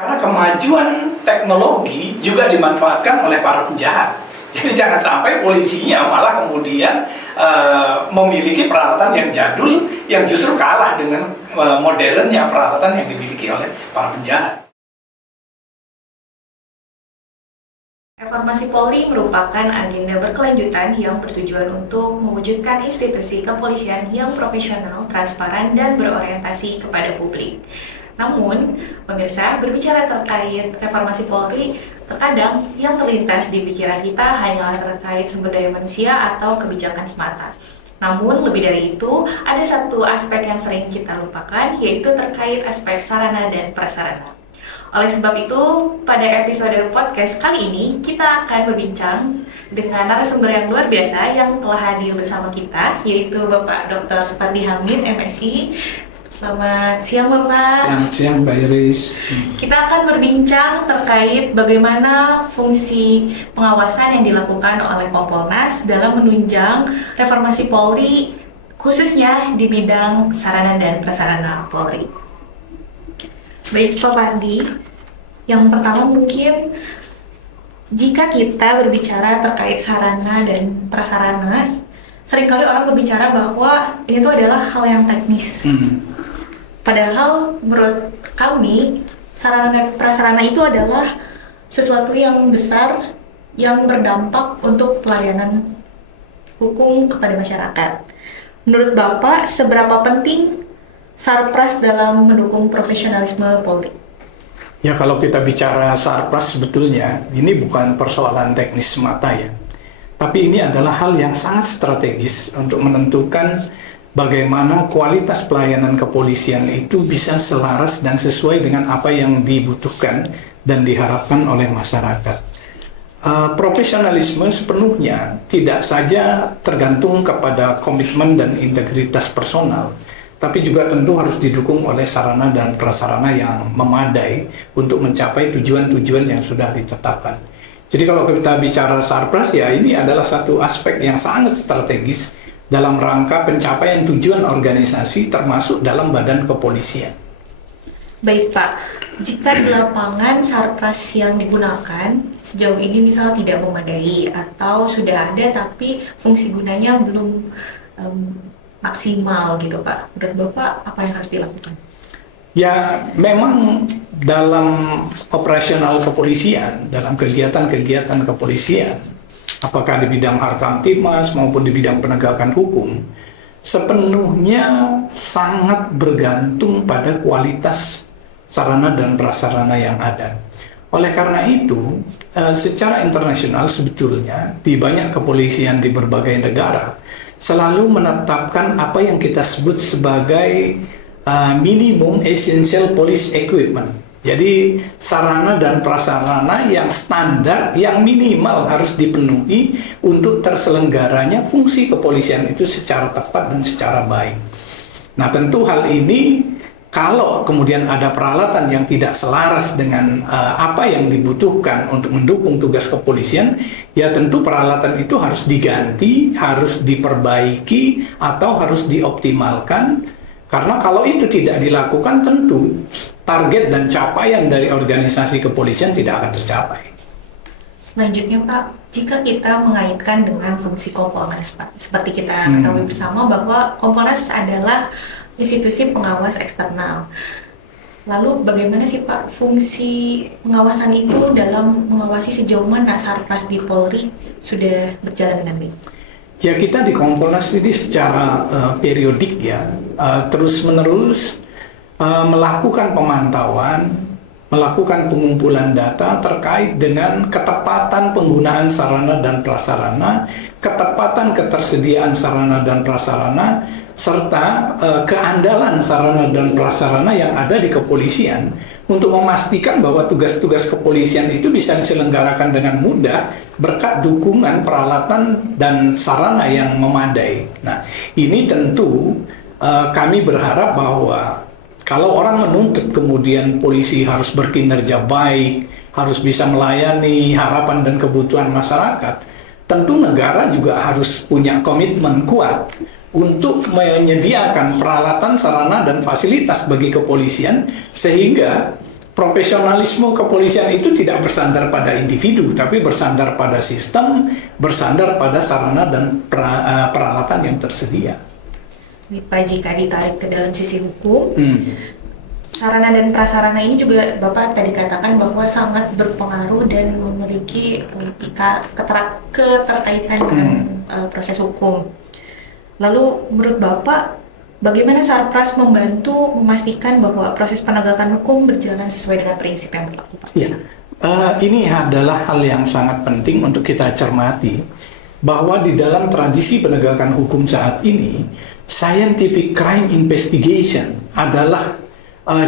Karena kemajuan teknologi juga dimanfaatkan oleh para penjahat. Jadi jangan sampai polisinya malah kemudian memiliki peralatan yang jadul yang justru kalah dengan modernnya peralatan yang dimiliki oleh para penjahat. Reformasi Polri merupakan agenda berkelanjutan yang bertujuan untuk mewujudkan institusi kepolisian yang profesional, transparan, dan berorientasi kepada publik. Namun, pemirsa, berbicara terkait reformasi Polri, terkadang yang terlintas di pikiran kita hanyalah terkait sumber daya manusia atau kebijakan semata. Namun, lebih dari itu, ada satu aspek yang sering kita lupakan, yaitu terkait aspek sarana dan prasarana. Oleh sebab itu, pada episode podcast kali ini, kita akan berbincang dengan narasumber yang luar biasa yang telah hadir bersama kita, yaitu Bapak Dr. Supardi Hamid, MSI. Selamat siang Bapak. Selamat siang Mbak Iris. Kita akan berbincang terkait bagaimana fungsi pengawasan yang dilakukan oleh Kompolnas dalam menunjang reformasi Polri, khususnya di bidang sarana dan prasarana Polri. Baik Pak Pardi, yang pertama mungkin jika kita berbicara terkait sarana dan prasarana, seringkali orang berbicara bahwa itu adalah hal yang teknis. Padahal menurut kami, sarana dan prasarana itu adalah sesuatu yang besar yang berdampak untuk pelayanan hukum kepada masyarakat. Menurut Bapak, seberapa penting Sarpras dalam mendukung profesionalisme Polri? Ya, kalau kita bicara Sarpras sebetulnya ini bukan persoalan teknis semata ya. Tapi ini adalah hal yang sangat strategis untuk menentukan bagaimana kualitas pelayanan kepolisian itu bisa selaras dan sesuai dengan apa yang dibutuhkan dan diharapkan oleh masyarakat. Profesionalisme sepenuhnya tidak saja tergantung kepada komitmen dan integritas personal, tapi juga tentu harus didukung oleh sarana dan prasarana yang memadai untuk mencapai tujuan-tujuan yang sudah ditetapkan. Jadi kalau kita bicara Sarpras, ya ini adalah satu aspek yang sangat strategis dalam rangka pencapaian tujuan organisasi termasuk dalam badan kepolisian. Baik Pak, jika di lapangan Sarpras yang digunakan sejauh ini misal tidak memadai atau sudah ada tapi fungsi gunanya belum maksimal gitu Pak, menurut Bapak apa yang harus dilakukan? Ya, memang dalam operasional kepolisian, dalam kegiatan-kegiatan kepolisian, apakah di bidang Harkamtibmas maupun di bidang penegakan hukum, sepenuhnya sangat bergantung pada kualitas sarana dan prasarana yang ada. Oleh karena itu, secara internasional sebetulnya di banyak kepolisian di berbagai negara selalu menetapkan apa yang kita sebut sebagai minimum essential police equipment. Jadi sarana dan prasarana yang standar, yang minimal harus dipenuhi untuk terselenggaranya fungsi kepolisian itu secara tepat dan secara baik. Nah, tentu hal ini kalau kemudian ada peralatan yang tidak selaras dengan apa yang dibutuhkan untuk mendukung tugas kepolisian, ya tentu peralatan itu harus diganti, harus diperbaiki, atau harus dioptimalkan. Karena kalau itu tidak dilakukan, tentu target dan capaian dari organisasi kepolisian tidak akan tercapai. Selanjutnya Pak, jika kita mengaitkan dengan fungsi Kompolnas Pak, seperti kita ketahui bersama bahwa Kompolnas adalah institusi pengawas eksternal. Lalu bagaimana sih Pak fungsi pengawasan itu dalam mengawasi sejauh mana Sarpras di Polri sudah berjalan dengan baik? Ya, kita di Kompolnas ini secara periodik ya, terus-menerus melakukan pemantauan, melakukan pengumpulan data terkait dengan ketepatan penggunaan sarana dan prasarana, ketepatan ketersediaan sarana dan prasarana, serta keandalan sarana dan prasarana yang ada di kepolisian untuk memastikan bahwa tugas-tugas kepolisian itu bisa diselenggarakan dengan mudah berkat dukungan peralatan dan sarana yang memadai. Nah, ini tentu kami berharap bahwa kalau orang menuntut kemudian polisi harus berkinerja baik, harus bisa melayani harapan dan kebutuhan masyarakat, tentu negara juga harus punya komitmen kuat untuk menyediakan peralatan, sarana, dan fasilitas bagi kepolisian sehingga Profesionalisme kepolisian itu tidak bersandar pada individu, tapi bersandar pada sistem, bersandar pada sarana dan peralatan yang tersedia. Pak, jika ditarik ke dalam sisi hukum, sarana dan prasarana ini juga Bapak tadi katakan bahwa sangat berpengaruh dan memiliki keterkaitan dengan proses hukum. Lalu menurut Bapak, bagaimana Sarpras membantu memastikan bahwa proses penegakan hukum berjalan sesuai dengan prinsip yang berlaku? Ya, ini adalah hal yang sangat penting untuk kita cermati, bahwa di dalam tradisi penegakan hukum saat ini, scientific crime investigation adalah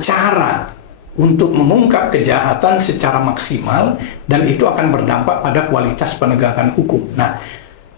cara untuk mengungkap kejahatan secara maksimal, dan itu akan berdampak pada kualitas penegakan hukum. Nah,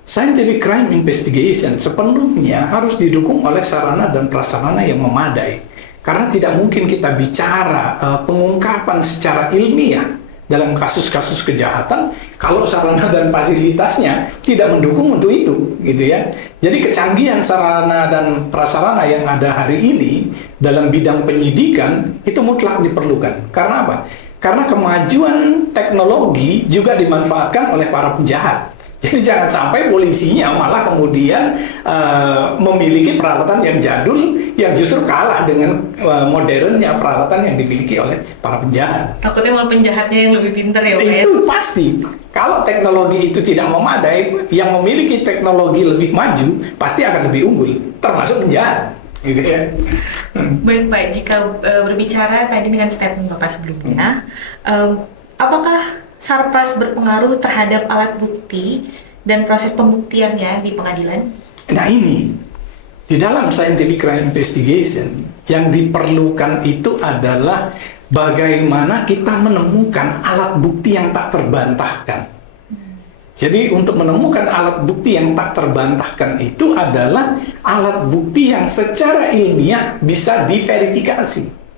scientific crime investigation sepenuhnya harus didukung oleh sarana dan prasarana yang memadai. Karena tidak mungkin kita bicara pengungkapan secara ilmiah dalam kasus-kasus kejahatan kalau sarana dan fasilitasnya tidak mendukung untuk itu, gitu ya. Jadi kecanggihan sarana dan prasarana yang ada hari ini dalam bidang penyidikan itu mutlak diperlukan. Karena apa? Karena kemajuan teknologi juga dimanfaatkan oleh para penjahat. Jadi jangan sampai polisinya malah kemudian memiliki peralatan yang jadul yang justru kalah dengan modernnya peralatan yang dimiliki oleh para penjahat. Takutnya malah penjahatnya yang lebih pintar ya, Pak? Itu pasti. Kalau teknologi itu tidak memadai, yang memiliki teknologi lebih maju pasti akan lebih unggul, termasuk penjahat. Gitu ya. Baik Pak, jika berbicara tadi dengan statement Bapak sebelumnya, apakah Sarpras berpengaruh terhadap alat bukti dan proses pembuktiannya di pengadilan? Nah ini, di dalam scientific crime investigation yang diperlukan itu adalah bagaimana kita menemukan alat bukti yang tak terbantahkan. Jadi untuk menemukan alat bukti yang tak terbantahkan itu adalah alat bukti yang secara ilmiah bisa diverifikasi.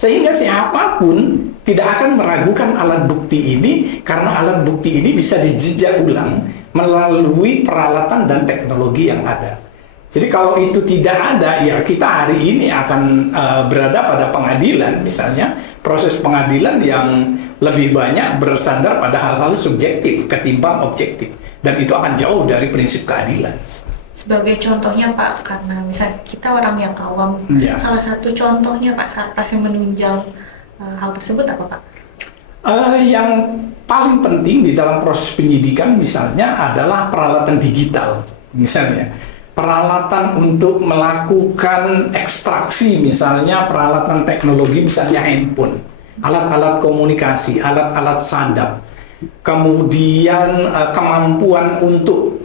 Sehingga siapapun tidak akan meragukan alat bukti ini, karena alat bukti ini bisa dijejak ulang melalui peralatan dan teknologi yang ada. Jadi kalau itu tidak ada, ya kita hari ini akan berada pada pengadilan, misalnya proses pengadilan yang lebih banyak bersandar pada hal-hal subjektif ketimbang objektif, dan itu akan jauh dari prinsip keadilan. Sebagai contohnya Pak, karena misal kita orang yang awam, salah satu contohnya Pak Sarpras yang menunjang hal tersebut apa Pak? Yang paling penting di dalam proses penyidikan misalnya adalah peralatan digital, misalnya peralatan untuk melakukan ekstraksi, misalnya peralatan teknologi, misalnya handphone, alat-alat komunikasi, alat-alat sadap, kemudian kemampuan untuk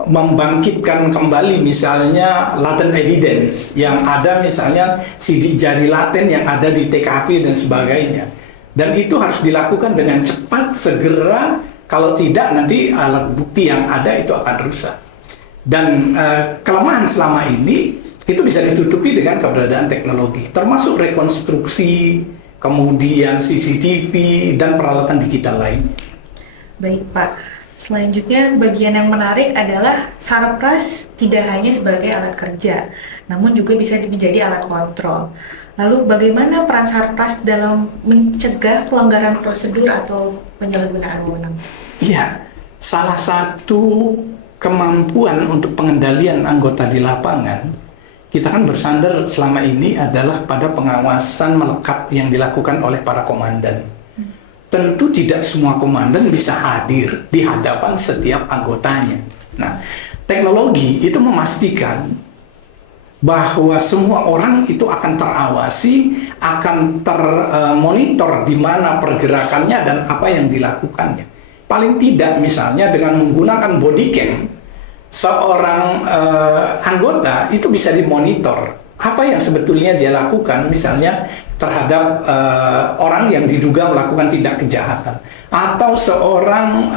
membangkitkan kembali misalnya latent evidence yang ada, misalnya sidik jari laten yang ada di TKP dan sebagainya. Dan itu harus dilakukan dengan cepat, segera, kalau tidak nanti alat bukti yang ada itu akan rusak. Dan kelemahan selama ini itu bisa ditutupi dengan keberadaan teknologi, termasuk rekonstruksi, kemudian CCTV dan peralatan digital lain. Baik Pak. Selanjutnya, bagian yang menarik adalah Sarpras tidak hanya sebagai alat kerja, namun juga bisa menjadi alat kontrol. Lalu bagaimana peran Sarpras dalam mencegah pelanggaran prosedur atau penyalahgunaan wewenang? Iya, salah satu kemampuan untuk pengendalian anggota di lapangan, kita kan bersandar selama ini adalah pada pengawasan melekat yang dilakukan oleh para komandan. Tentu tidak semua komandan bisa hadir di hadapan setiap anggotanya. Nah, teknologi itu memastikan bahwa semua orang itu akan terawasi, akan termonitor di mana pergerakannya dan apa yang dilakukannya. Paling tidak misalnya dengan menggunakan body cam, seorang anggota itu bisa dimonitor apa yang sebetulnya dia lakukan, misalnya terhadap orang yang diduga melakukan tindak kejahatan, atau seorang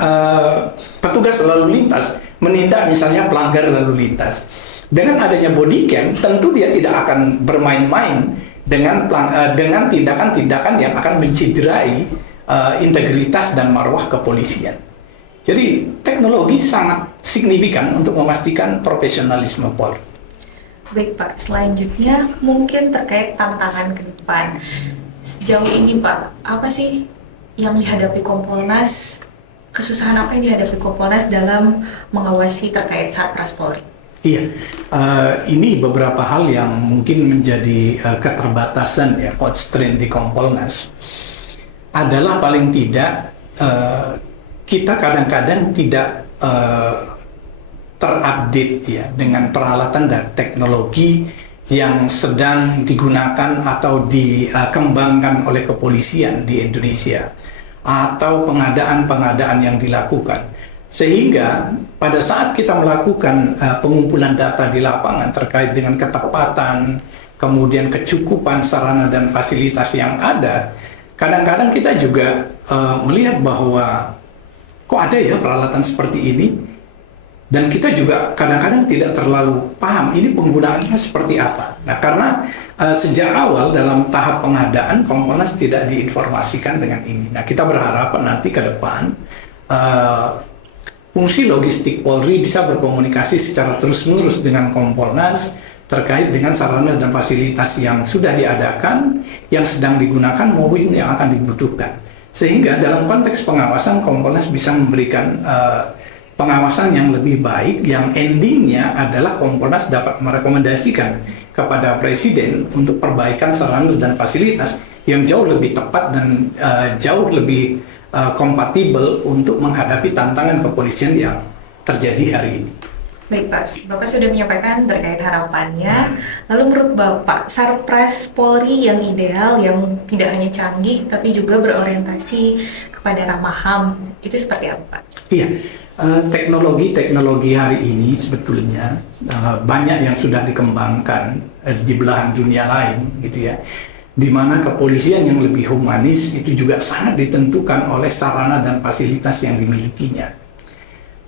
petugas lalu lintas menindak misalnya pelanggar lalu lintas. Dengan adanya body cam, tentu dia tidak akan bermain-main dengan tindakan-tindakan yang akan menciderai integritas dan marwah kepolisian. Jadi teknologi sangat signifikan untuk memastikan profesionalisme Polri. Baik Pak, selanjutnya mungkin terkait tantangan ke depan. Sejauh ini Pak, apa sih yang dihadapi Kompolnas, kesusahan apa yang dihadapi Kompolnas dalam mengawasi terkait Satpras Polri? Iya, ini beberapa hal yang mungkin menjadi keterbatasan ya, constraint di Kompolnas adalah paling tidak kita kadang-kadang tidak terupdate ya dengan peralatan dan teknologi yang sedang digunakan atau dikembangkan oleh kepolisian di Indonesia atau pengadaan-pengadaan yang dilakukan. Sehingga pada saat kita melakukan pengumpulan data di lapangan terkait dengan ketepatan, kemudian kecukupan sarana dan fasilitas yang ada, kadang-kadang kita juga melihat bahwa kok ada ya peralatan seperti ini, dan kita juga kadang-kadang tidak terlalu paham ini penggunaannya seperti apa. Nah, karena sejak awal dalam tahap pengadaan Kompolnas tidak diinformasikan dengan ini. Nah, kita berharap nanti ke depan fungsi logistik Polri bisa berkomunikasi secara terus-menerus dengan Kompolnas terkait dengan sarana dan fasilitas yang sudah diadakan, yang sedang digunakan maupun yang akan dibutuhkan. Sehingga dalam konteks pengawasan Kompolnas bisa memberikan pengawasan yang lebih baik, yang endingnya adalah Kompolnas dapat merekomendasikan kepada Presiden untuk perbaikan sarana dan fasilitas yang jauh lebih tepat dan jauh lebih kompatibel untuk menghadapi tantangan kepolisian yang terjadi hari ini. Baik Pak, Bapak sudah menyampaikan terkait harapannya. Lalu menurut Bapak, Satpras Polri yang ideal, yang tidak hanya canggih tapi juga berorientasi kepada ramah HAM, itu seperti apa Pak? Iya, teknologi hari ini sebetulnya banyak yang sudah dikembangkan di belahan dunia lain, gitu ya. Di mana kepolisian yang lebih humanis itu juga sangat ditentukan oleh sarana dan fasilitas yang dimilikinya.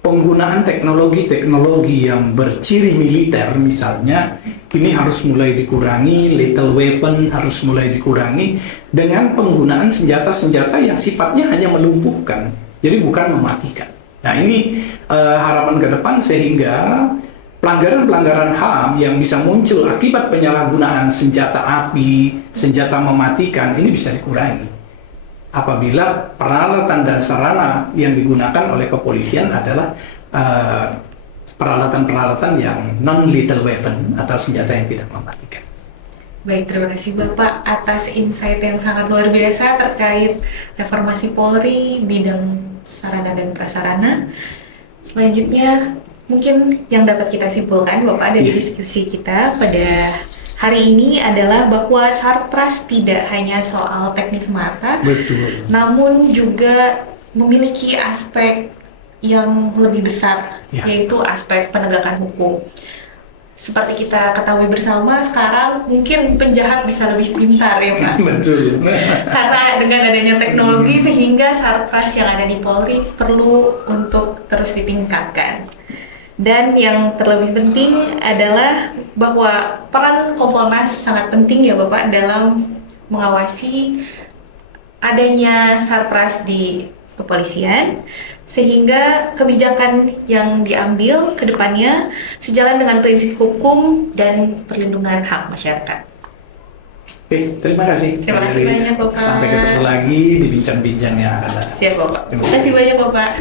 Penggunaan teknologi-teknologi yang berciri militer misalnya, ini harus mulai dikurangi, lethal weapon harus mulai dikurangi dengan penggunaan senjata-senjata yang sifatnya hanya melumpuhkan, jadi bukan mematikan. Nah, ini harapan ke depan sehingga pelanggaran-pelanggaran HAM yang bisa muncul akibat penyalahgunaan senjata api, senjata mematikan, ini bisa dikurangi apabila peralatan dan sarana yang digunakan oleh kepolisian adalah peralatan-peralatan yang non-lethal weapon atau senjata yang tidak mematikan. Baik, terima kasih Bapak atas insight yang sangat luar biasa terkait reformasi Polri, bidang sarana dan prasarana. Selanjutnya, mungkin yang dapat kita simpulkan Bapak dari diskusi kita pada hari ini adalah bahwa Satpras tidak hanya soal teknis semata, Betul. namun juga memiliki aspek yang lebih besar, yaitu aspek penegakan hukum. Seperti kita ketahui bersama, sekarang mungkin penjahat bisa lebih pintar ya Pak. Betul. Karena dengan adanya teknologi sehingga Satpras yang ada di Polri perlu untuk terus ditingkatkan. Dan yang terlebih penting adalah bahwa peran Kompolnas sangat penting ya Bapak dalam mengawasi adanya Satpras di kepolisian, sehingga kebijakan yang diambil ke depannya sejalan dengan prinsip hukum dan perlindungan hak masyarakat. Oke, terima kasih. Terima kasih banyak Bapak. Sampai ketemu lagi di bincang-bincang yang akan datang. Siap Bapak. Terima kasih banyak Bapak.